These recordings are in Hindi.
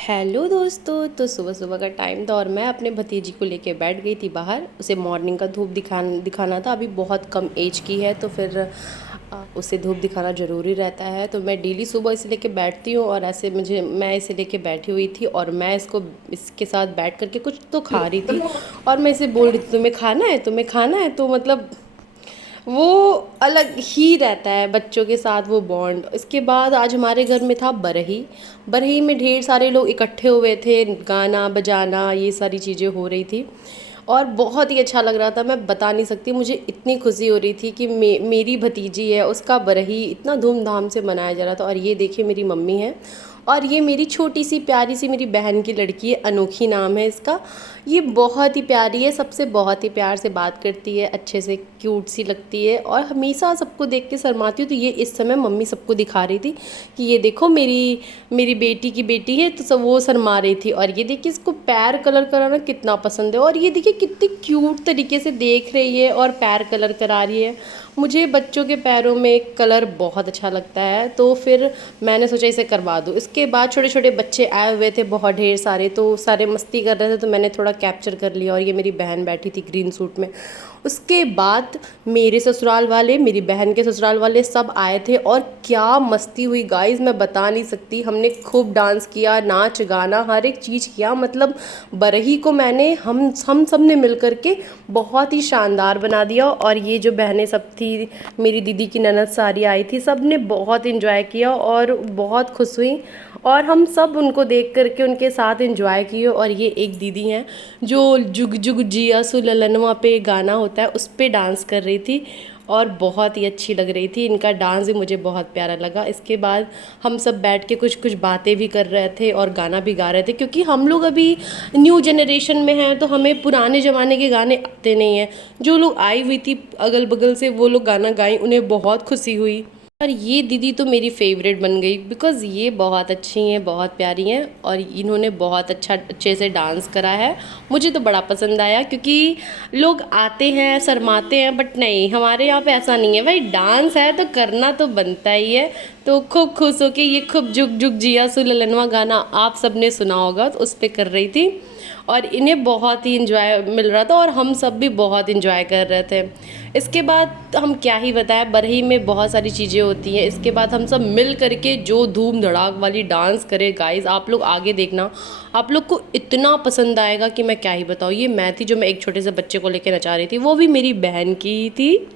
हेलो दोस्तों। तो सुबह सुबह का टाइम था और मैं अपने भतीजी को लेके बैठ गई थी बाहर। उसे मॉर्निंग का धूप दिखाना था। अभी बहुत कम एज की है तो फिर उसे धूप दिखाना ज़रूरी रहता है। तो मैं डेली सुबह इसे लेके बैठती हूँ और ऐसे मैं इसे लेके बैठी हुई थी और मैं इसके साथ बैठ करके कुछ तो खा रही थी। और मैं इसे बोल रही थी तुम्हें खाना है, तुम्हें खाना है। तो मतलब वो अलग ही रहता है बच्चों के साथ वो बॉन्ड। इसके बाद आज हमारे घर में था बरही। बरही में ढेर सारे लोग इकट्ठे हुए थे, गाना बजाना ये सारी चीज़ें हो रही थी और बहुत ही अच्छा लग रहा था। मैं बता नहीं सकती, मुझे इतनी खुशी हो रही थी कि मेरी भतीजी है, उसका बरही इतना धूमधाम से मनाया जा रहा था। और ये देखिए मेरी मम्मी है और ये मेरी छोटी सी प्यारी सी मेरी बहन की लड़की है, अनोखी नाम है इसका। ये बहुत ही प्यारी है, सबसे बहुत ही प्यार से बात करती है, अच्छे से क्यूट सी लगती है और हमेशा सबको देख के शर्माती हूँ। तो ये इस समय मम्मी सबको दिखा रही थी कि ये देखो मेरी मेरी बेटी की बेटी है। तो सब वो शर्मा रही थी। और ये देखिए इसको पैर कलर कराना कितना पसंद है और ये देखिए कितनी क्यूट तरीके से देख रही है और पैर कलर करा रही है। मुझे बच्चों के पैरों में कलर बहुत अच्छा लगता है तो फिर मैंने सोचा इसे करवा दूँ। इसके बाद छोटे छोटे बच्चे आए हुए थे बहुत ढेर सारे, तो सारे मस्ती कर रहे थे तो मैंने थोड़ा कैप्चर कर लिया। और ये मेरी बहन बैठी थी ग्रीन सूट में। उसके बाद मेरे ससुराल वाले, मेरी बहन के ससुराल वाले सब आए थे और क्या मस्ती हुई गाइस, मैं बता नहीं सकती। हमने खूब डांस किया, नाच गाना हर एक चीज़ किया। मतलब बरही को मैंने हम सब ने मिल कर के बहुत ही शानदार बना दिया। और ये जो बहनें सब थी, मेरी दीदी की ननद सारी आई थी, सब ने बहुत इन्जॉय किया और बहुत खुश हुई। और हम सब उनको देख करके उनके साथ एंजॉय किए। और ये एक दीदी हैं जो जुग जुग जिया सुललनवा पे गाना होता है उस पे डांस कर रही थी और बहुत ही अच्छी लग रही थी। इनका डांस भी मुझे बहुत प्यारा लगा। इसके बाद हम सब बैठ के कुछ कुछ बातें भी कर रहे थे और गाना भी गा रहे थे, क्योंकि हम लोग अभी न्यू जनरेशन में हैं तो हमें पुराने ज़माने के गाने आते नहीं हैं। जो लोग आई हुई थी अगल बगल से वो लोग गाना गाई, उन्हें बहुत खुशी हुई। और ये दीदी तो मेरी फेवरेट बन गई बिकॉज़ ये बहुत अच्छी हैं, बहुत प्यारी हैं और इन्होंने बहुत अच्छे से डांस करा है। मुझे तो बड़ा पसंद आया, क्योंकि लोग आते हैं शर्माते हैं बट नहीं, हमारे यहाँ पे ऐसा नहीं है भाई। डांस है तो करना तो बनता ही है। तो खूब खुश होके ये खूब जुग जुग जिया सुललनवा गाना आप सबने सुना होगा, तो उस पर कर रही थी और इन्हें बहुत ही इंजॉय मिल रहा था और हम सब भी बहुत इंजॉय कर रहे थे। इसके बाद हम क्या ही बताएं, बरही में बहुत सारी चीज़ें होती हैं। इसके बाद हम सब मिल करके जो धूम धड़ाक वाली डांस करे गाइस, आप लोग आगे देखना, आप लोग को इतना पसंद आएगा कि मैं क्या ही बताऊँ। ये मैं थी जो मैं एक छोटे से बच्चे को लेकर नचा रही थी, वो भी मेरी बहन की ही थी।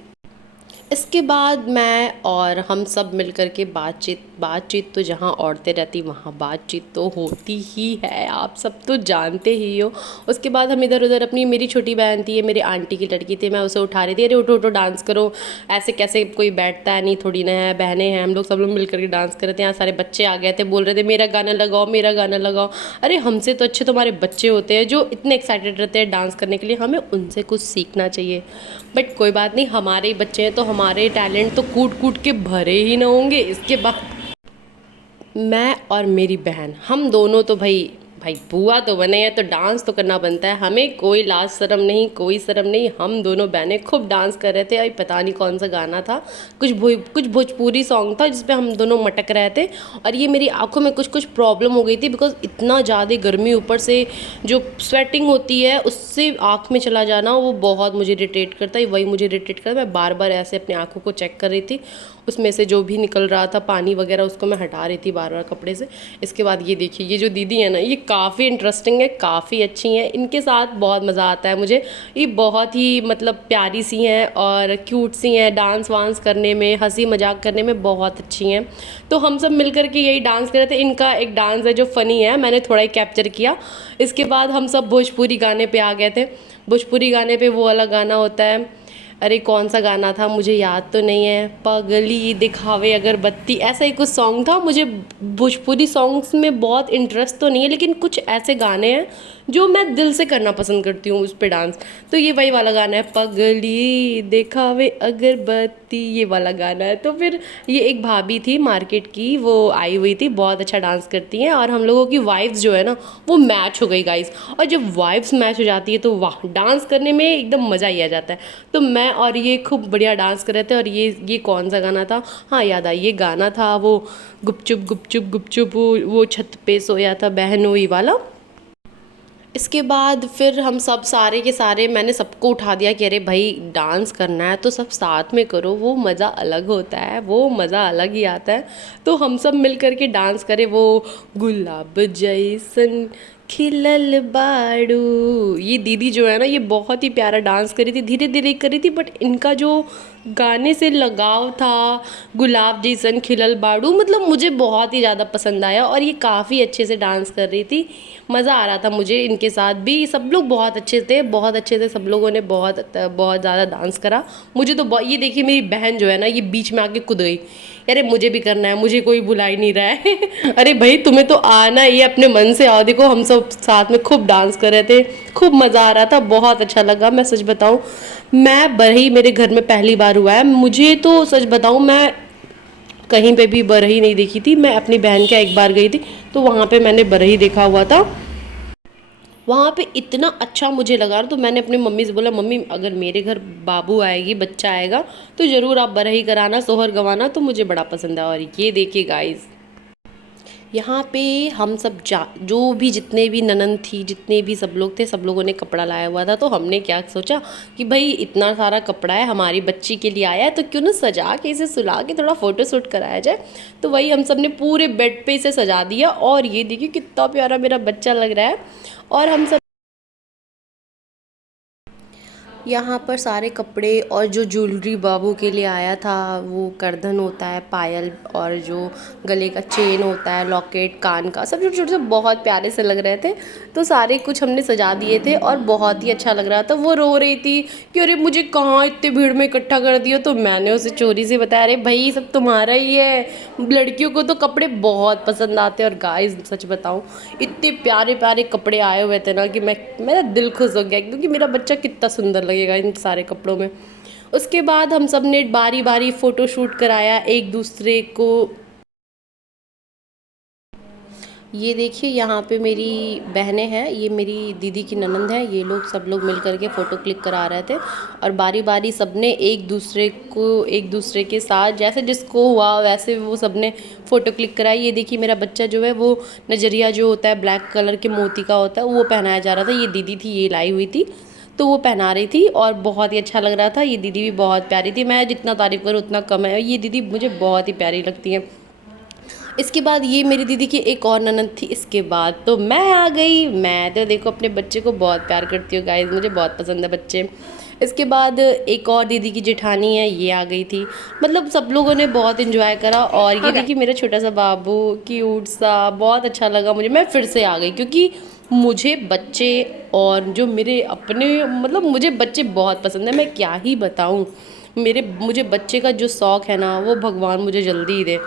इसके बाद मैं और हम सब मिल कर के बातचीत बातचीत तो जहाँ औरतें रहती वहाँ बातचीत तो होती ही है, आप सब तो जानते ही हो। उसके बाद हम इधर उधर, अपनी मेरी छोटी बहन थी, ये मेरे आंटी की लड़की थी, मैं उसे उठा रही थी, अरे उठो उठो डांस करो। ऐसे कैसे कोई बैठता है, नहीं थोड़ी ना है, बहनें हैं हम लोग, सब लोग मिल करके डांस कर रहे थे। यहाँ सारे बच्चे आ गए थे, बोल रहे थे मेरा गाना लगाओ मेरा गाना लगाओ। अरे हमसे तो अच्छे तुम्हारे बच्चे होते हैं जो इतने एक्साइटेड रहते हैं डांस करने के लिए, हमें उनसे कुछ सीखना चाहिए। बट कोई बात नहीं, हमारे ही बच्चे हैं तो हमारे टैलेंट तो कूट कूट के भरे ही ना होंगे। इसके बाद मैं और मेरी बहन, हम दोनों तो भाई भाई बुआ तो बने हैं तो डांस तो करना बनता है, हमें कोई लाज शर्म नहीं, कोई शर्म नहीं। हम दोनों बहनें खूब डांस कर रहे थे। अभी पता नहीं कौन सा गाना था, कुछ भोजपुरी सॉन्ग था जिसपे हम दोनों मटक रहे थे। और ये मेरी आंखों में कुछ कुछ प्रॉब्लम हो गई थी बिकॉज इतना ज़्यादा गर्मी, ऊपर से जो स्वेटिंग होती है उससे आँख में चला जाना वो बहुत मुझे इरिटेट करता है। वही मुझे इरिटेट करता है, मैं बार बार ऐसे अपनी आँखों को चेक कर रही थी, उसमें से जो भी निकल रहा था पानी वगैरह उसको मैं हटा रही थी बार बार कपड़े से। इसके बाद ये देखिए, ये जो दीदी है ना, ये काफ़ी इंटरेस्टिंग है, काफ़ी अच्छी हैं, इनके साथ बहुत मज़ा आता है मुझे। ये बहुत ही मतलब प्यारी सी हैं और क्यूट सी हैं, डांस वांस करने में, हंसी मजाक करने में बहुत अच्छी हैं। तो हम सब मिल कर के यही डांस कर रहे थे। इनका एक डांस है जो फ़नी है, मैंने थोड़ा ही कैप्चर किया। इसके बाद हम सब भोजपुरी गाने पे आ गए थे। भोजपुरी गाने पे वो वाला गाना होता है, अरे कौन सा गाना था मुझे याद तो नहीं है, पगली दिखावे अगरबत्ती, ऐसा ही कुछ सॉन्ग था। मुझे भोजपुरी सॉन्ग्स में बहुत इंटरेस्ट तो नहीं है, लेकिन कुछ ऐसे गाने हैं जो मैं दिल से करना पसंद करती हूँ उस पे डांस। तो ये वही वाला गाना है, पगली दिखावे अगरबत्ती, ये वाला गाना है। तो फिर ये एक भाभी थी मार्केट की, वो आई हुई थी, बहुत अच्छा डांस करती हैं और हम लोगों की वाइब्स जो है ना वो मैच हो गई गाइस। और जब वाइब्स मैच हो जाती है तो वाह, डांस करने में एकदम मज़ा ही आ जाता है। तो मैं मैं और ये खूब बढ़िया डांस कर रहे थे। और ये कौन सा गाना था, हाँ याद आई, ये गाना था वो गुपचुप गुपचुप गुपचुप, वो छत पे सोया था बहनोई वाला। इसके बाद फिर हम सब सारे के सारे, मैंने सबको उठा दिया कि अरे भाई डांस करना है तो सब साथ में करो, वो मज़ा अलग होता है, वो मज़ा अलग ही आता है। तो हम सब मिल कर के डांस करें, वो गुलाब जैसन खिलल बाड़ू। ये दीदी जो है ना, ये बहुत ही प्यारा डांस करी थी, धीरे धीरे करी थी, बट इनका जो गाने से लगाव था, गुलाब जैसन खिलल बाड़ू, मतलब मुझे बहुत ही ज़्यादा पसंद आया। और ये काफ़ी अच्छे से डांस कर रही थी, मज़ा आ रहा था मुझे इनके साथ भी। सब लोग बहुत अच्छे थे, बहुत अच्छे थे, सब लोगों ने बहुत बहुत ज़्यादा डांस करा। मुझे तो ये देखिए मेरी बहन जो है ना, ये बीच में आके कूद गई, अरे मुझे भी करना है, मुझे कोई बुला ही नहीं रहा है। अरे भाई तुम्हें तो आना, ये अपने मन से आओ। देखो हम सब साथ में खूब डांस कर रहे थे, खूब मज़ा आ रहा था, बहुत अच्छा लगा। मैं सच बताऊँ, मैं बरही मेरे घर में पहली बार हुआ है। मुझे तो सच बताऊँ, मैं कहीं पे भी बरही नहीं देखी थी। मैं अपनी बहन के एक बार गई थी, तो वहाँ पे मैंने बरही देखा हुआ था। वहाँ पे इतना अच्छा मुझे लगा, तो मैंने अपनी मम्मी से बोला, मम्मी अगर मेरे घर बाबू आएगी, बच्चा आएगा, तो ज़रूर आप बरही कराना, सोहर गवाना, तो मुझे बड़ा पसंद है। और ये देखिए गाइस, यहाँ पे हम सब जो भी जितने भी ननद थी, जितने भी सब लोग थे, सब लोगों ने कपड़ा लाया हुआ था। तो हमने क्या सोचा कि भाई इतना सारा कपड़ा है, हमारी बच्ची के लिए आया है, तो क्यों ना सजा के इसे सुला के थोड़ा फ़ोटो शूट कराया जाए। तो वही हम सब ने पूरे बेड पे इसे सजा दिया। और ये देखिए कितना प्यारा मेरा बच्चा लग रहा है। और हम सब यहाँ पर सारे कपड़े और जो ज्वेलरी बाबू के लिए आया था, वो करधन होता है, पायल, और जो गले का चेन होता है, लॉकेट, कान का, सब छोटे छोटे से बहुत प्यारे से लग रहे थे। तो सारे कुछ हमने सजा दिए थे और बहुत ही अच्छा लग रहा था। वो रो रही थी कि अरे मुझे कहाँ इतने भीड़ में इकट्ठा कर दिया। तो मैंने उसे चोरी से बताया, अरे भाई सब तुम्हारा ही है, लड़कियों को तो कपड़े बहुत पसंद आते हैं। और गाइस सच बताऊँ, इतने प्यारे प्यारे कपड़े आए हुए थे ना कि मेरा दिल खुश हो गया, क्योंकि मेरा बच्चा कितना सुंदर लगेगा इन सारे कपड़ों में। उसके बाद हम सब ने बारी बारी फ़ोटो शूट कराया एक दूसरे को। ये देखिए यहाँ पे मेरी बहनें हैं, ये मेरी दीदी की ननंद है, ये लोग सब लोग मिल करके फ़ोटो क्लिक करा रहे थे। और बारी बारी सबने एक दूसरे के साथ जैसे जिसको हुआ वैसे वो सबने फ़ोटो क्लिक कराई। ये देखिए मेरा बच्चा जो है, वो नजरिया जो होता है ब्लैक कलर के मोती का होता है, वो पहनाया जा रहा था। ये दीदी थी, ये लाई हुई थी, तो वो पहना रही थी और बहुत ही अच्छा लग रहा था। ये दीदी भी बहुत प्यारी थी, मैं जितना तारीफ़ करूँ उतना कम है, ये दीदी मुझे बहुत ही प्यारी लगती है। इसके बाद ये मेरी दीदी की एक और ननद थी। इसके बाद तो मैं आ गई। मैं तो देखो अपने बच्चे को बहुत प्यार करती हूँ गाइस, मुझे बहुत पसंद है बच्चे। इसके बाद एक और दीदी की जेठानी है, ये आ गई थी। मतलब सब लोगों ने बहुत इन्जॉय करा। और ये देखिए मेरा छोटा सा बाबू, क्यूट सा, बहुत अच्छा लगा मुझे। मैं फिर से आ गई क्योंकि मुझे बच्चे और जो मेरे अपने, मतलब मुझे बच्चे बहुत पसंद है, मैं क्या ही बताऊँ। मुझे बच्चे का जो शौक़ है ना, वो भगवान मुझे जल्दी ही दे।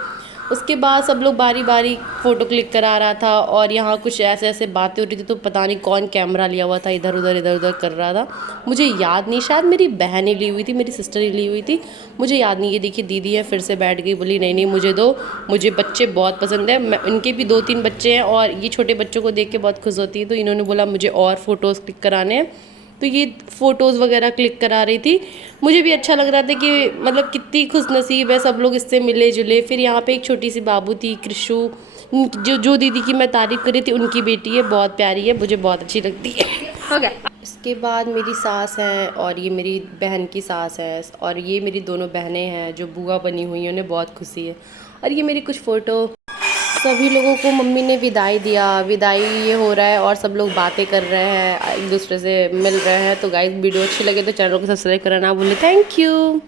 उसके बाद सब लोग बारी बारी फ़ोटो क्लिक करा रहा था और यहाँ कुछ ऐसे ऐसे बातें हो रही थी, तो पता नहीं कौन कैमरा लिया हुआ था, इधर उधर कर रहा था, मुझे याद नहीं। शायद मेरी बहन ही ली हुई थी, मेरी सिस्टर ही ली हुई थी, मुझे याद नहीं। ये देखिए दीदी है, फिर से बैठ गई, बोली नहीं नहीं मुझे दो, मुझे बच्चे बहुत पसंद है। मैं, इनके भी 2-3 बच्चे हैं और ये छोटे बच्चों को देख के बहुत खुश होती है, तो इन्होंने बोला मुझे और फ़ोटोज़ क्लिक कराने हैं। तो ये फ़ोटोज़ वगैरह क्लिक करा रही थी। मुझे भी अच्छा लग रहा था कि मतलब कितनी खुश नसीब है, सब लोग इससे मिले जुले। फिर यहाँ पे एक छोटी सी बाबू थी, कृषु, जो दीदी की मैं तारीफ़ कर रही थी, उनकी बेटी है, बहुत प्यारी है, मुझे बहुत अच्छी लगती है। हो गया। इसके बाद मेरी सास है और ये मेरी बहन की सास है और ये मेरी दोनों बहनें हैं जो बुआ बनी हुई हैं, उन्हें बहुत खुशी है। और ये मेरी कुछ फ़ोटो। सभी लोगों को मम्मी ने विदाई दिया, विदाई ये हो रहा है और सब लोग बातें कर रहे हैं, एक दूसरे से मिल रहे हैं। तो गाइस वीडियो अच्छी लगे तो चैनल को सब्सक्राइब करना ना भूलें। Thank you.